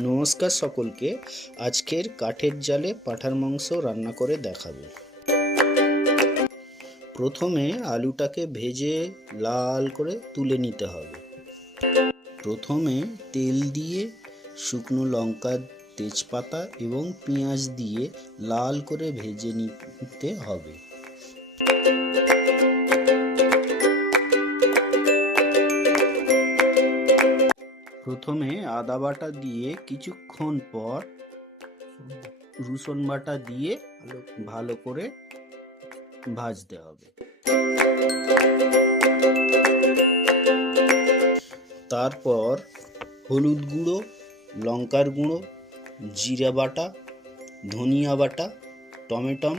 নমস্কার সকলকে। আজকের কাঠের জালে পাঁঠার মাংস রান্না করে দেখাবো। প্রথমে আলুটাকে ভেজে লাল করে তুলে নিতে হবে। প্রথমে তেল দিয়ে শুকনো লঙ্কা, তেজপাতা এবং পেঁয়াজ দিয়ে লাল করে ভেজে নিতে হবে। প্রথমে আদা বাটা দিয়ে কিছুক্ষণ পর রসুন বাটা দিয়ে ভালো করে ভাজতে হবে। তারপর হলুদ গুঁড়ো, লঙ্কার গুঁড়ো, জিরা বাটা, ধনিয়া বাটা, টমেটো,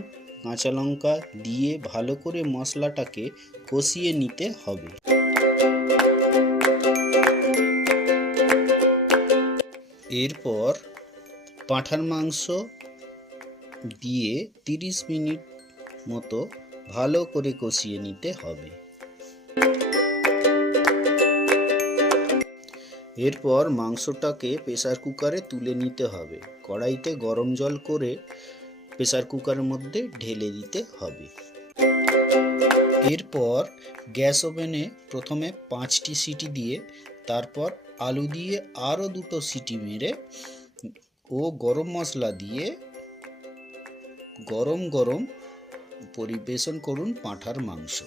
কাঁচা লঙ্কা দিয়ে ভালো করে মশলাটাকে কষিয়ে নিতে হবে। এরপর পাঁঠার মাংস দিয়ে 30 মিনিট মতো ভালো করে কষিয়ে নিতে হবে। এরপর মাংসটাকে প্রেসার কুকারে তুলে নিতে হবে। কড়াইতে গরম জল করে প্রেসার কুকারের মধ্যে ঢেলে দিতে হবে। এরপর গ্যাস ওভেনে প্রথমে 5টি সিটি দিয়ে তারপর আলু দিয়ে আরও 2টো সিটি মেরে ও গরম মশলা দিয়ে গরম গরম পরিবেশন করুন পাঁঠার মাংস।